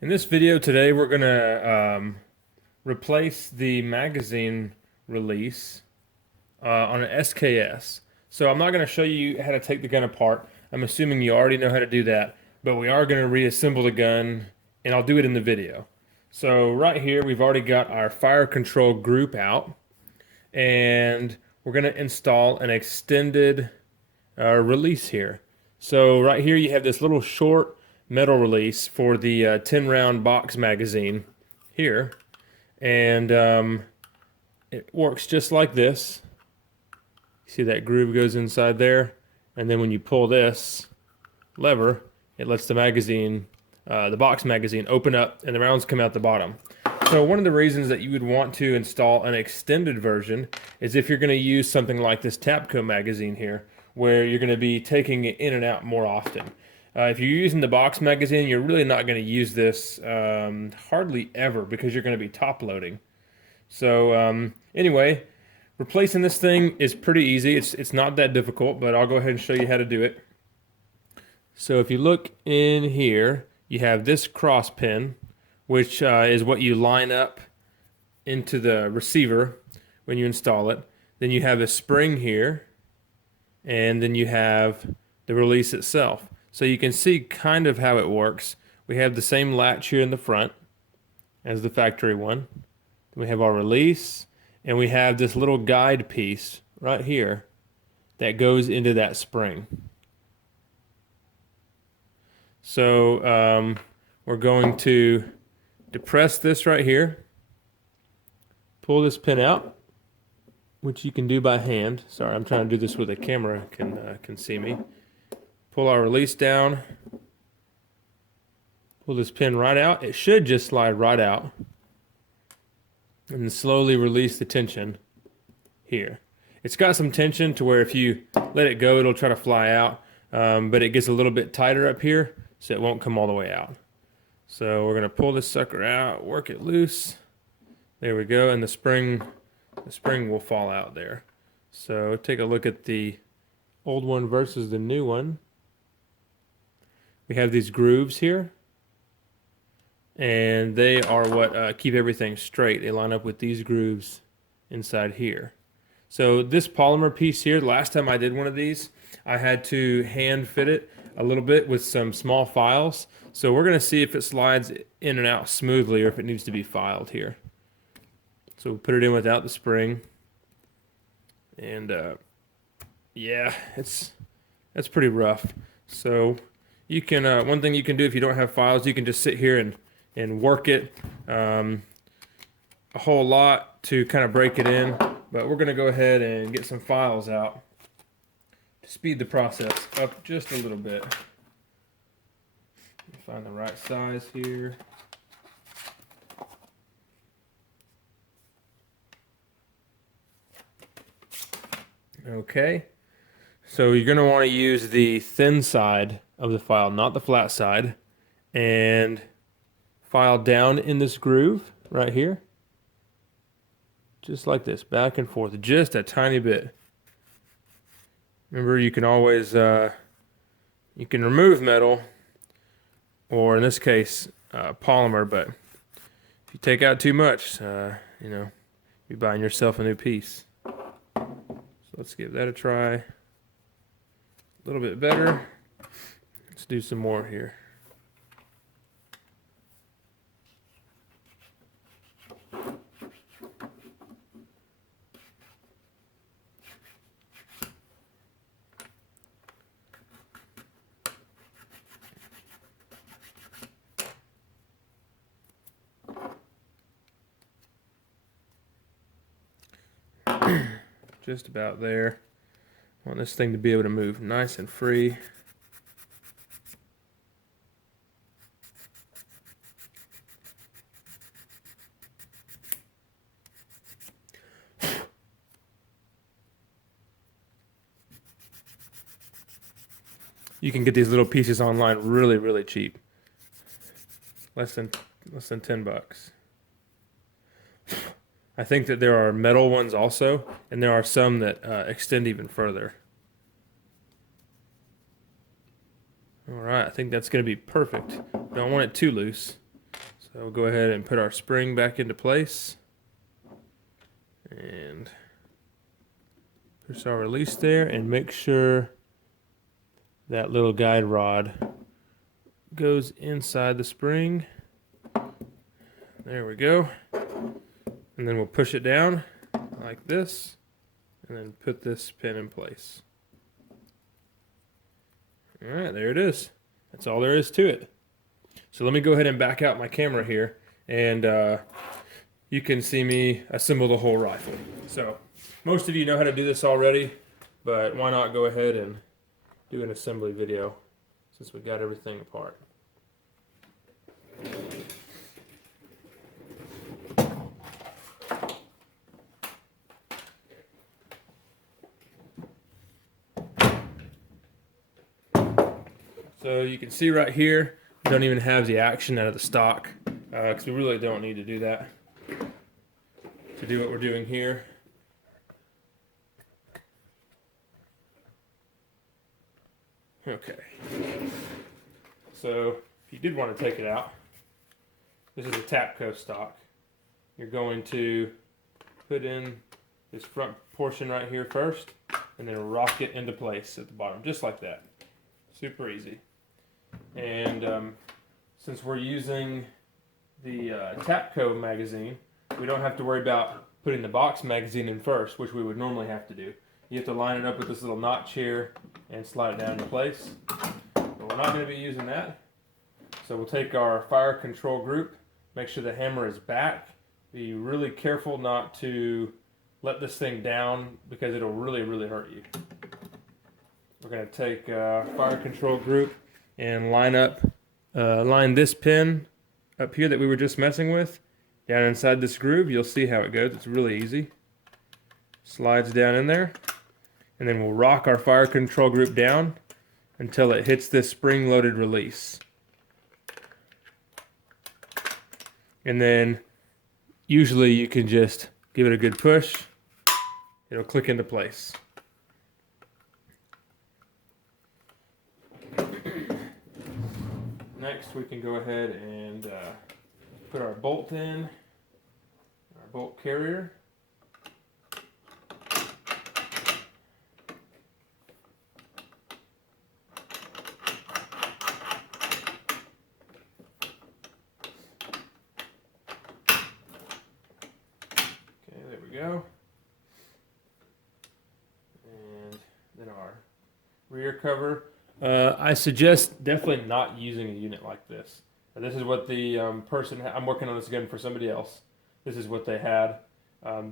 In this video today, we're going to replace the magazine release on an SKS. So I'm not going to show you how to take the gun apart. I'm assuming you already know how to do that, but we are going to reassemble the gun, and I'll do it in the video. So right here, we've already got our fire control group out, and we're going to install an extended release here. So right here, you have this little short metal release for the 10 round box magazine here, and it works just like this. You see that groove goes inside there, and then when you pull this lever, it lets the magazine, the box magazine, open up and the rounds come out the bottom. So one of the reasons that you would want to install an extended version is if you're going to use something like this Tapco magazine here, where you're going to be taking it in and out more often. If you're using the box magazine, you're really not going to use this hardly ever because you're going to be top loading. So anyway, replacing this thing is pretty easy. It's not that difficult, but I'll go ahead and show you how to do it. So if you look in here, you have this cross pin, which is what you line up into the receiver when you install it. Then you have a spring here, and then you have the release itself. So you can see kind of how it works. We have the same latch here in the front as the factory one. Then we have our release, and we have this little guide piece right here that goes into that spring. So we're going to depress this right here, pull this pin out, which you can do by hand. Sorry, I'm trying to do this where the camera can see me. Pull our release down, pull this pin right out. It should just slide right out, and then slowly release the tension here. It's got some tension to where if you let it go, it'll try to fly out, but it gets a little bit tighter up here, so it won't come all the way out. So we're gonna pull this sucker out, work it loose. There we go, and the spring will fall out there. So take a look at the old one versus the new one. We have these grooves here, and they are what keep everything straight. They line up with these grooves inside here. So this polymer piece here, the last time I did one of these, I had to hand fit it a little bit with some small files. So we're going to see if it slides in and out smoothly or if it needs to be filed here. So we'll put it in without the spring. And yeah, that's pretty rough. So you can one thing you can do if you don't have files, you can just sit here and work it a whole lot to kind of break it in. But we're going to go ahead and get some files out to speed the process up just a little bit. Find the right size here. Okay, so you're going to want to use the thin side of the file, not the flat side, and file down in this groove right here, just like this, back and forth, just a tiny bit. Remember, you can always you can remove metal, or in this case polymer, but if you take out too much, you know, you're buying yourself a new piece. So let's give that a try. A little bit better. Let's do some more here. Just about there. I want this thing to be able to move nice and free. You can get these little pieces online really, really cheap. Less than $10. I think that there are metal ones also, and there are some that extend even further. All right, I think that's going to be perfect. Don't want it too loose. So we'll go ahead and put our spring back into place and push our release there, and make sure that little guide rod goes inside the spring. There we go. And then we'll push it down like this and then put this pin in place. All right, there it is. That's all there is to it. So let me go ahead and back out my camera here, and you can see me assemble the whole rifle. So most of you know how to do this already, but why not go ahead and do an assembly video since we got everything apart. So you can see right here, we don't even have the action out of the stock, because we really don't need to do that to do what we're doing here. Okay. So if you did want to take it out, this is a Tapco stock. You're going to put in this front portion right here first, and then rock it into place at the bottom, just like that. Super easy. And since we're using the Tapco magazine, we don't have to worry about putting the box magazine in first, which we would normally have to do. You have to line it up with this little notch here and slide it down into place. But we're not going to be using that. So we'll take our fire control group, make sure the hammer is back. Be really careful not to let this thing down because it'll really, really hurt you. We're going to take fire control group and line this pin up here that we were just messing with down inside this groove. You'll see how it goes. It's really easy. Slides down in there, and then we'll rock our fire control group down until it hits this spring-loaded release. And then usually you can just give it a good push. It'll click into place. Next, we can go ahead and put our bolt in, our bolt carrier. Okay, there we go. And then our rear cover. I suggest definitely not using a unit like this. And this is what the person, I'm working on this again for somebody else. This is what they had.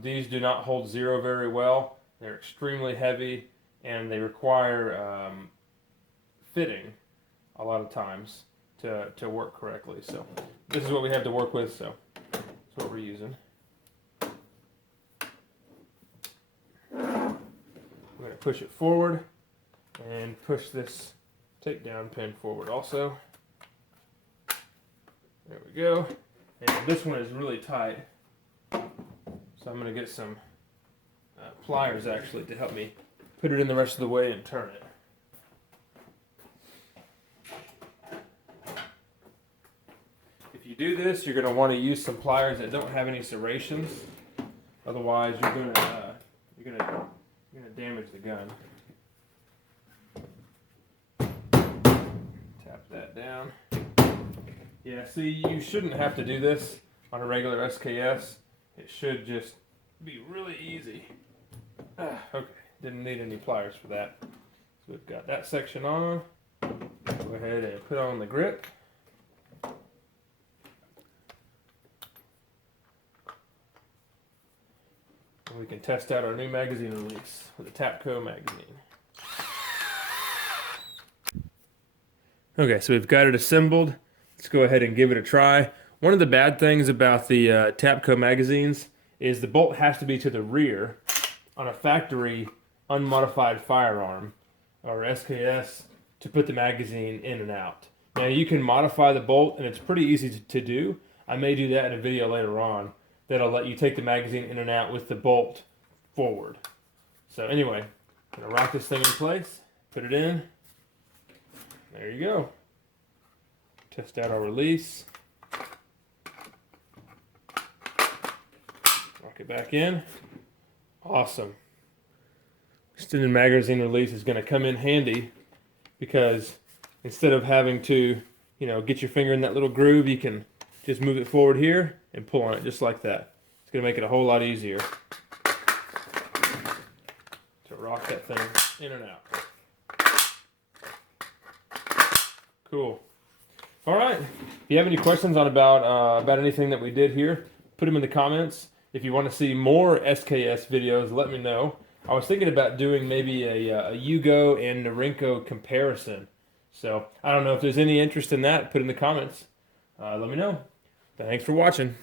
These do not hold zero very well. They're extremely heavy, and they require fitting a lot of times to work correctly. So this is what we have to work with, so that's what we're using. We're going to push it forward and push this takedown pin forward also. There we go. And this one is really tight, so I'm going to get some pliers actually to help me put it in the rest of the way and turn it. If you do this, you're going to want to use some pliers that don't have any serrations. Otherwise, you're going to damage the gun. Tap that down. Yeah, see, you shouldn't have to do this on a regular SKS. It should just be really easy. Okay, didn't need any pliers for that. So we've got that section on. Go ahead and put on the grip. And we can test out our new magazine release with the Tapco magazine. Okay, so we've got it assembled. Let's go ahead and give it a try. One of the bad things about the Tapco magazines is the bolt has to be to the rear on a factory unmodified firearm or SKS to put the magazine in and out. Now you can modify the bolt, and it's pretty easy to do. I may do that in a video later on that'll let you take the magazine in and out with the bolt forward. So anyway, I'm gonna rock this thing in place, put it in. There you go. Test out our release. Lock it back in. Awesome. Extended magazine release is going to come in handy because instead of having to, get your finger in that little groove, you can just move it forward here and pull on it just like that. It's going to make it a whole lot easier to rock that thing in and out. Cool. All right. If you have any questions about anything that we did here, put them in the comments. If you want to see more SKS videos, let me know. I was thinking about doing maybe a Yugo and Norinco comparison. So I don't know if there's any interest in that. Put in the comments. Let me know. Thanks for watching.